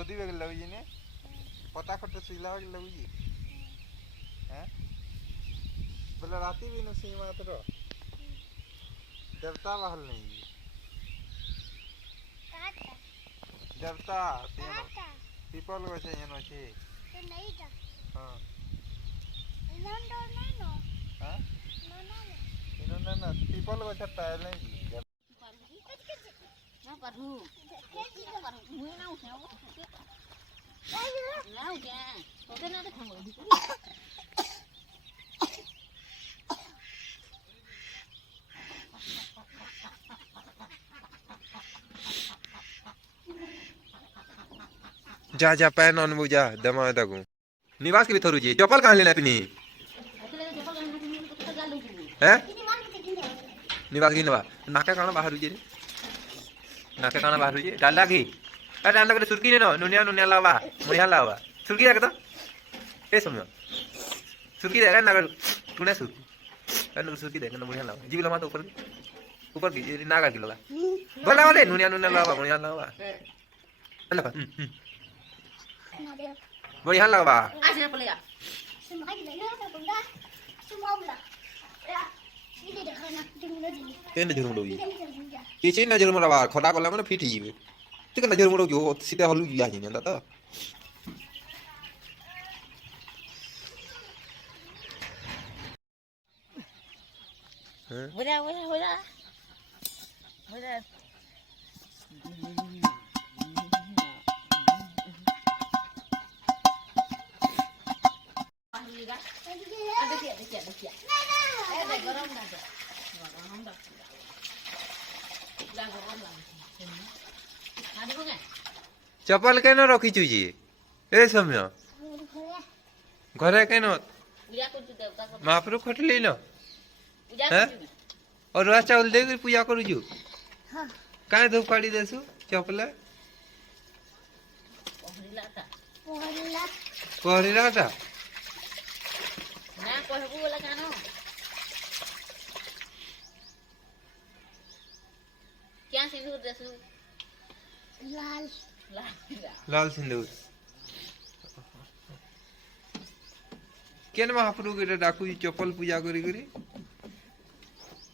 Bodhi bag लगुजी ने पता खट सिला बेग लगुजी हैं बोले राती भी नु सिंह मात्र देवता बाहर नहीं देवता पीपल गछे एन अछि तो नहीं था हां इनन तो नहीं नो हां इनन ना पीपल गछ टाइल नहीं ना परहु मुई ना उठे ना उठे तो ना देखो जा जा पैन ऑन बुझा दमा तक निवास के भी थोरू जी चप्पल कहां लेना अपनी हैं निवास की नवा नाका काना बाहर जी नाका काना बाहर जी डाला की ए डाला के सुरकी ने नो नुनिया नुनिया लावा मुनिया लावा सुरकी रख दो ए समझो सुरकी दे ना तूने सुरकी अनु सुरकी दे ना मुनिया लावा जीव लमा तो ऊपर की नागा की लगा बोला वाले नुनिया नुनिया लावा मुनिया लावा अल्लाह बढ़िया लगा आज पड़ेगा केन झुरमुड़ होई किछि न झुरमुड़ बा खटा कला माने फिट जीवे ठीक न झुरमुड़ जो सीधे हलु जिया जिन त बोला बोला बोला बोला चप्पल केन रखीचु जी ए समय घरे केन महाप्रभु खटली न और रुआ चाउल दे पूजा करू जु काहे धूप काटी देसु चप्पल कहरीला था ना कहबू वाला कानो क्या सिंदूर देसु लाल लाल सिंदूर केन महाप्रभु के डाकू चप्पल पूजा करी करी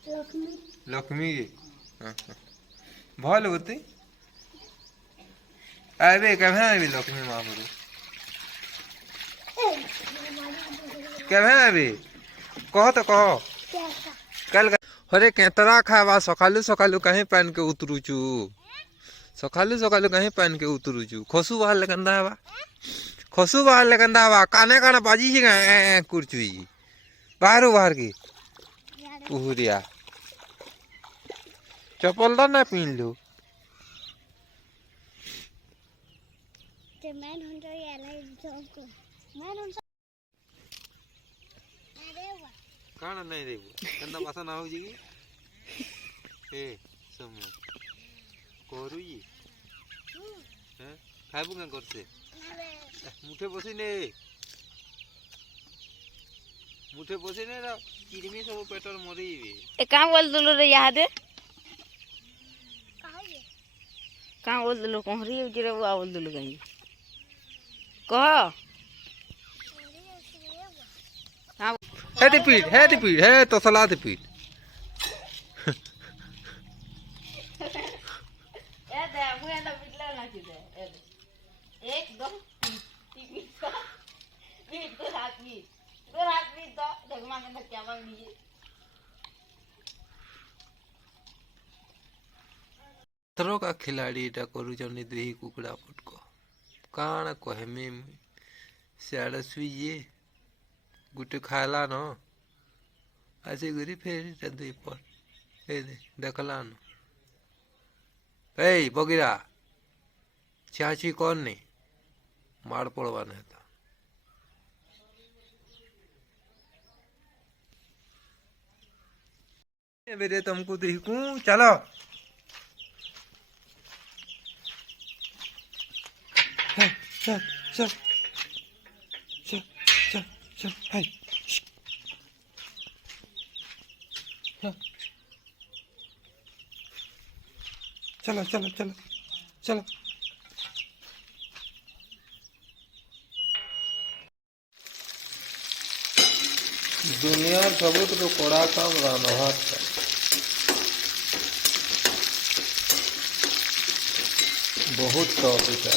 लक्ष्मी लक्ष्मी भल होते आबे कभे आबे लक्ष्मी महाप्रभु कभे आबे कह तो कह कल अरे केतरा खावा सकालू सकालू कहीं पहन के उतरूचू सकालू सकालू कहीं पहन के उतरूचू खसू बाहर लगंदा हवा खसू बाहर लगंदा हवा काने काना बाजी ही कुरचुई बाहर बाहर की पुहरिया चप्पल दा ना पहन लो मैन हुंडो याला जोको मैन हुंडो काना नहीं देबो कंदा पासा ना हो जीगी ए सम कोरुई हैं खाइबु का करते मुठे बसी ने रा किरमी सब पेटर मरीबे ए का बोल दलो रे याद का बोल दलो कोहरी उजरे वो बोल दलो कहीं कह है पीठ है तो सलाद पीठ ए दे मुए ना बिटला ना की दे एकदम पीठ को हाथ भी तो ढगमा के क्या मांगी थरो का खिलाड़ी टा करू जनी देही कुकड़ा पटको काण कहमे सियाड़ सुइए गुटे खाला न आसे गरी फेर दुई पर ए देखला न ए बगिरा चाची कौन नहीं मार पड़वा नहीं था मेरे तुमको देखूं चलो चल चल चल चल चल हाय चलो चलो चलो चलो दुनिया सबुठु कड़ा काम रान्धवार बहुत टफ इटा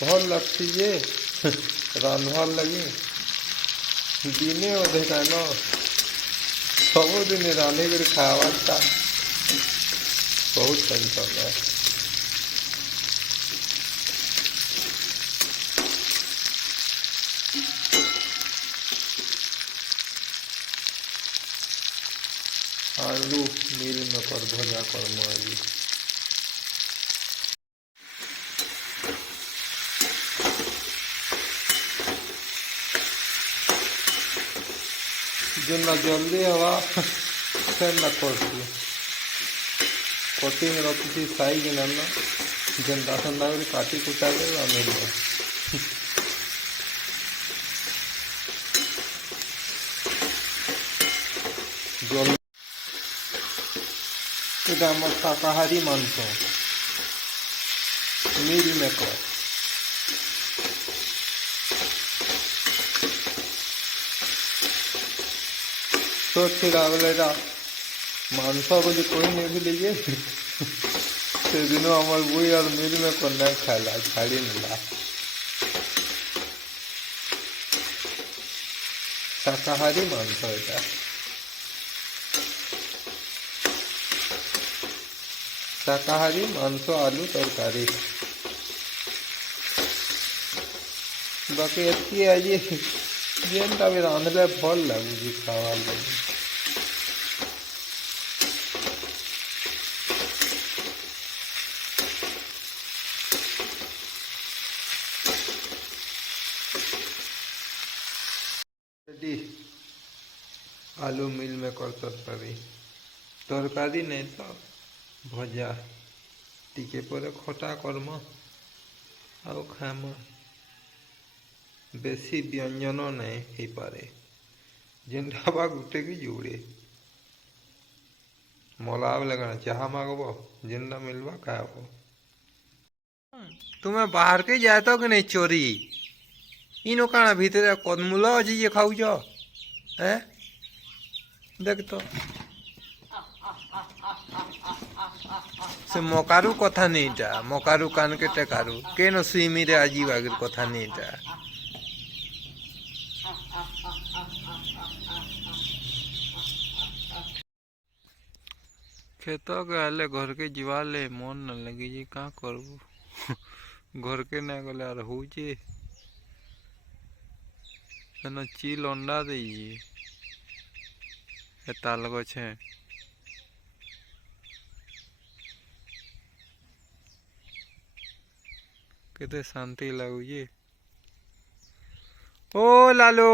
भल लगती जे रान्धवार लगी दिने अधे कान सबुदिन रांधे कर खावाटा बहुत टेंशन है। आलू मिल में कर भजा कर मारी जिन्ना जल्दी हवा से न करती कटिंग रखी साइज ना जेनटा ठंडा कर काटी कुटा के मिल जल्दी এটা আমার শাকাহারি মাংস মিল মেকর सोचला बोले मांस बोली कोई नहीं भी लीजिए से दिनों हमार बुई और मिल में को नहीं खाला छाड़ी मिला शाकाहारी मांस এটা शाकाहारी मांस आलू तरकारी बाकी एति आज जेनटा भी रांधले भल लगुच खावा लगे आलू मिल में कर तरकारी नहीं तो भजा टिके पर खटा कर्म आउ खाम बेसी व्यंजन नहीं हो पारे जेनटा बा गुटे की जोड़े मला लगना चाह मागब जेनटा मिलवा खाब तुम्हें बाहर के जाए तो कि नहीं चोरी इन काना भीतर कदमूल अच्छी ये खाऊ है देख तो से मकारू कथा नहीं टा मकारू कान के टेकारू के न सुईमी रे आजी बागिर कथा नहीं टा खेत गले घर के जीवाले मन न लगी जी का करबू घर के ना गले आर हो जे न चिल अंडा दे ताल गछे केते शांति लगुचे ओ लालू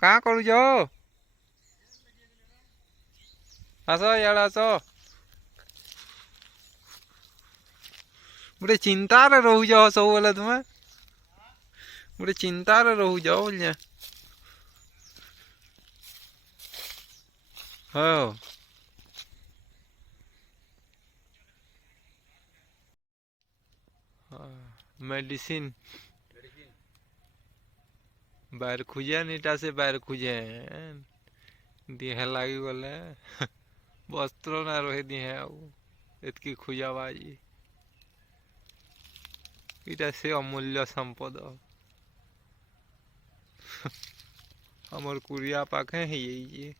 का करू जो आस यार आस गोटे चिंतार रहू जाओ सब बोले तुम्हें गोटे चिंतार रहू जाओ बोलिए हाँ मेडिसिन बाहर खुजे नीटा से बाहर खुजे दिहे लगी गले वस्त्र ना रहे दिहे एतकी खुजाबाजी इटा से अमूल्य संपद हमर कुरिया पाखे है ये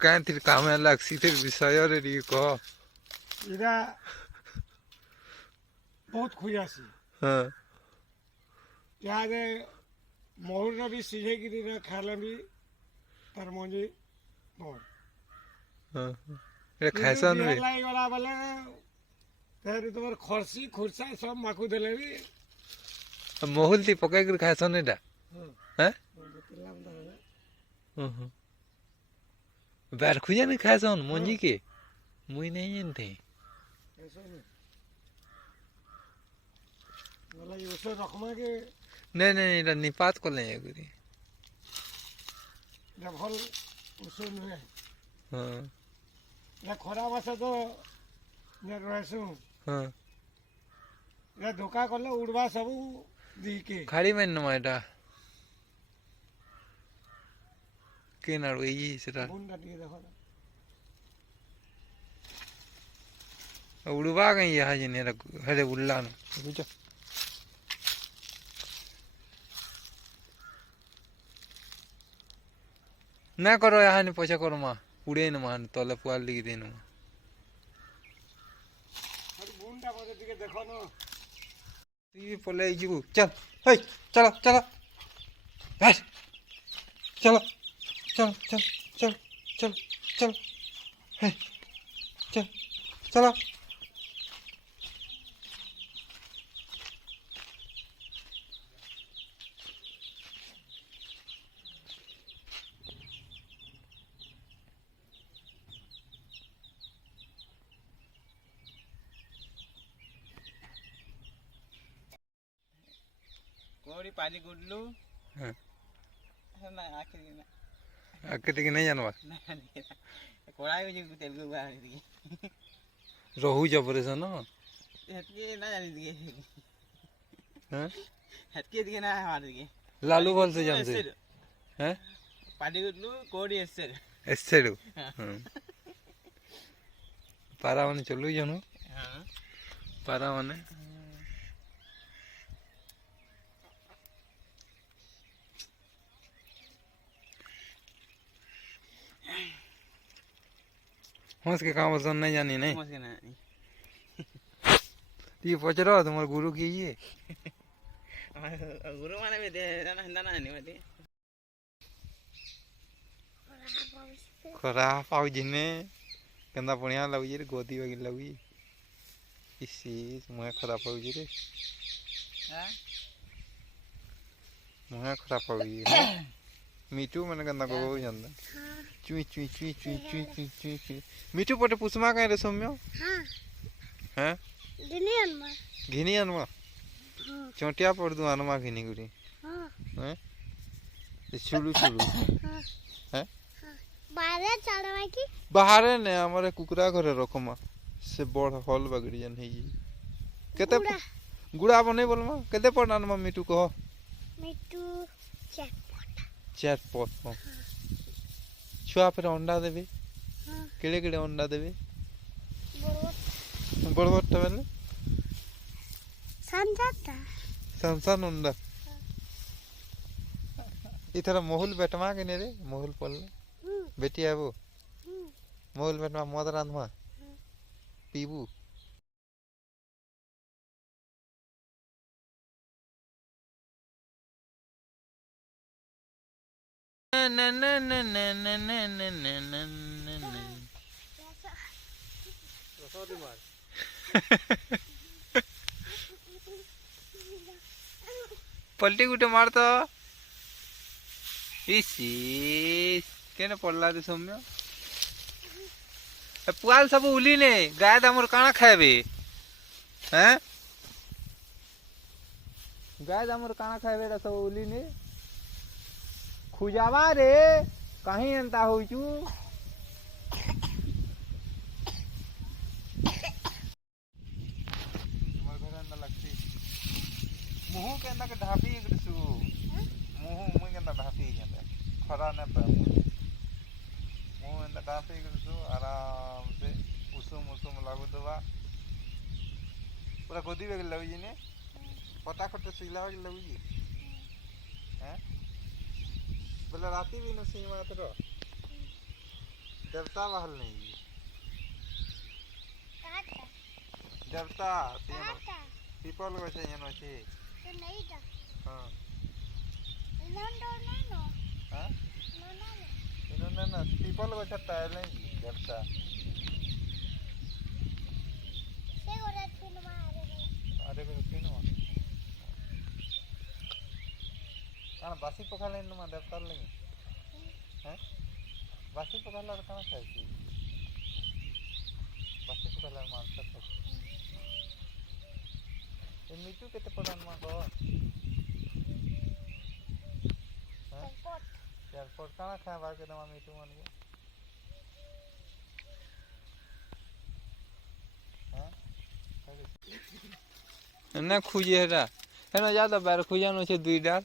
कहीं तिर काम लगसी तिर विषय रे कह इरा बहुत खुजासी हाँ यागे मोहर ना भी सीधे गिरी ना खाला भी तार मंजी बहुत हाँ ये खैसन भी लाई वाला वाला तेरे तुम्हारे खर्ची खुर्सा सब माकू देले भी मोहुल ती पकाई कर खैसन एटा हैं बार खुजा नहीं खैसन मंजी के मुई नहीं जानते वाला ये उसे रखमा के नहीं नहीं इटा निपात को ले गुरी जब हल उसे नहीं हाँ या खरा वासा तो ने रहसु हाँ এটা ধোকা করলে উড়বা সবু দিকে ଖାଡ଼ି ମାରି ନମା ଏଟା କେ ନାଡ଼ୁ ଏଇ ସେଟା বুনটা দিয়ে দেখো না। ଉଡ଼ବା କାଇଁ ଇହା ଜିନି ଏଟା ହେରେ ଉଡ଼ଲାନ ବୁଝ ନା କର ଏହାନି ପଇସା କରମା ଉଡ଼େଇ ନମା ତଲେ ପୁଆଲ লিখি ଦେଇ ନମା খালি বুনটা মধ্যে দিকে দেখো না। তুই পলাই ଯିବୁ ଚାଲ ହେଇ ଚାଲ ଚାଲ ଭାଇ ଚାଲ ଚାଲ ଚାଲ ଚାଲ ଚାଲ ଚାଲ ହେଇ ଚାଲ ଚାଲ कोड़ी पानी गुडलू हाँ। ना आखिर ना ଆକେ ଟିକେ ନେଇ ଜାନବା ना कोड़ा भी जो तेलुगु बाहर दी ରହୁଛ ଅପରେସନ हटके ना जानी दी ହଁ हटके दी ना हमारे दी ଲାଲୁ ଭଲସେ ଜାଣିଛେ ହଁ पानी गुडलू कोड़ी एसर ଏସେଡୁ ପାରାମାନେ ଚଲୁଛନ हां ପାରାମାନେ ହଁସକେ କାମ ପସନ୍ଦ ନାଇଁ ଜାନି ନାଇଁ मस्त ना ଟିକେ ପଚର ତୁମର ଗୁରୁ କିଏ ଇଏ गुरु माने भी दे ना हंदा ना नहीं मते ଖରାପ ପାଉଛି ନେ କେନ୍ତା ବଢ଼ିଆ ଲାଗୁଛି ରେ ଗଦି ବାଗି ଲାଗୁଛି ଇସି ମୁହଁ ଖରାପ ପାଉଛି ରେ हां ମୁହଁ ଖରାପ ପାଉଛି ମିଠୁ ମାନେ କେନ୍ତା କହୁଛନ୍ତି ଚୁଇଁ ଚୁଇଁ ଚୁଇଁ ଚୁଇଁ ଚୁଇଁ ଚୁଇଁ ଚୁଇଁ ଚୁଇଁ ମିଠୁ ପଟେ ପୁଷମା କାଇଁ ରେ ସୌମ୍ୟ ହଁ ଘିନି ଆନମା ଚଟିଆ ପଡ଼ଦୁ ଆନମା ଘିନି କରି ହଁ ଛୁଡ଼ୁ ଛୁଡ଼ୁ ହଁ ବାହାରେ ନେ ଆମର କୁକୁରା ଘରେ ରଖମା ସେ ବଡ଼ ହଲ୍ ବାଗିଡ଼ି ଯେନ୍ ହେଇଛି କେତେ ଗୁଡ଼ା ବନେଇ ବୋଲମା କେତେ ପଟ ଆନମା ମିଠୁ କହ ଚାର ପଟ ହଁ ଛୁଆ ଫେରେ ଅଣ୍ଡା ଦେବେ କେଡ଼େ କେଡ଼େ ଅଣ୍ଡା ଦେବେ ବଡ଼ ବଡ଼ଟା ବେଲେ ସାନ ଅଣ୍ଡା ଏଥର ମହୁଲ ବେଟମା କି ନେ ରେ ମହୁଲ ପଡ଼ିଲେ ବେଟି ଆବୁ ମହୁଲ ବେଟମା ମଦ ରାନ୍ଧମା ପିଇବୁ पलटी गुटे मार तो इसी केने पड़ला रे सौम्य पुआल सब उली ने गाय दामर काना खाएबे हैं गाय दामर काना खाएबे रे सब उली ने खुजावा रे कहीं एंता होइचू मुँह के अंदर के ढापी ग्रसु मुँह मुँह के अंदर ढापी के अंदर खरा न पे मुँह अंदर ढापी ग्रसु आराम से उसुम उसुम लागू दवा पूरा गोदी बेग लगी ने फटाफट सिला लगी लगी हैं बोले राती भी न सिंह मात्र देवता बहल नहीं देवता पीपल गछे एन अछि हाँ हाँ इन्होंने ना पीपल गछ टाइल नहीं देवता अरे को तीन काना बासी पखाले नमा देवता लगे हैं बासी पखाला काना खाइ बासी पखाला मांस खाइ ए मिटू केते पड़न मा को हैं एयरपोर्ट काना खावा के दमा मिटू मन को हैं ना खुजे हेरा हेना ज्यादा बार खुजान छे दुई डाल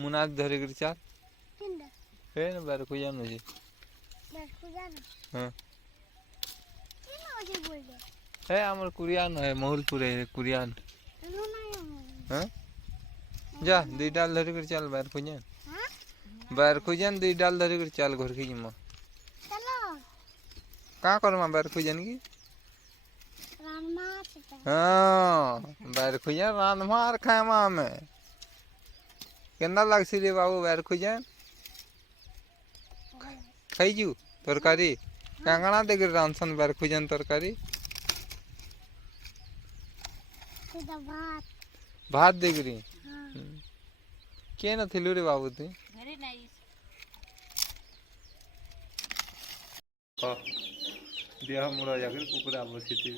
मुना धरे कर चाल हे ना बार खुजान छे हां हे हमर कुरियान है मोहलपुर है कुरियान हां जा दुई डाल धरे कर चाल बार खुजान दुई डाल धरे कर चाल घर की जिम्मा का करमा बार खुजान की हाँ बार खुजान रांधमा और खामा में केना लागसी रे बाबू बार खुजान खाइजू तरकारी कांगणा देकर रांधसन बार खुजान तरकारी भात देकरी के न थिलु रे बाबू तू देह मुड़ा जाकर कुकुरा बसिथि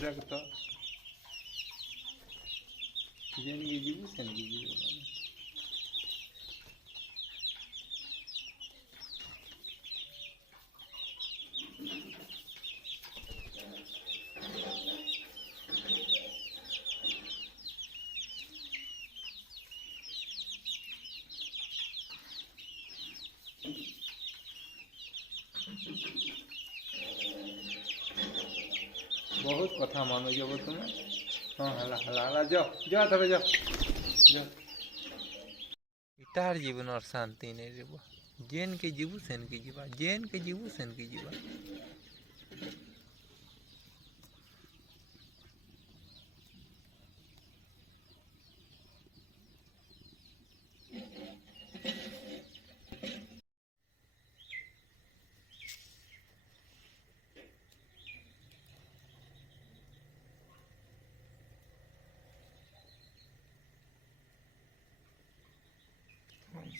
देख तो जेन की जीव सेन की जीव बहुत कथा मानो जब तुम्हें हाँ हला हला हला जाओ जाओ तबे जाओ जाओ इतार जीवन और शांति नहीं रे बा जेन के जीवू सेन के जीवा जेन के जीवू सेन के जीवा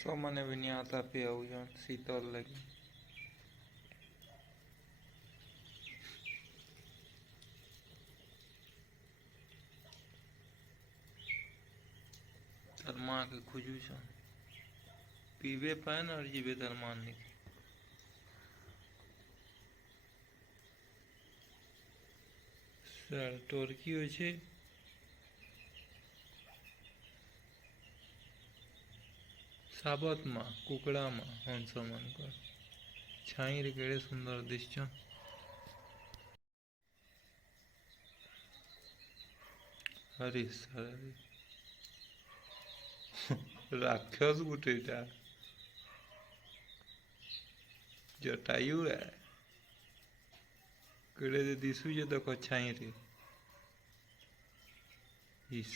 सो मने भी नहीं आता पे जान शीतल लगी तरमा के खुजू सन पीबे पान और जीवे तरमान नहीं सर टोरकी हो छे साबत में कुकड़ा में हंस मन कर छाई रे केड़े सुंदर दिश्च हरी सर राक्षस गुटेटा जटायु है केड़े दिशु जे देखो छाई रे इस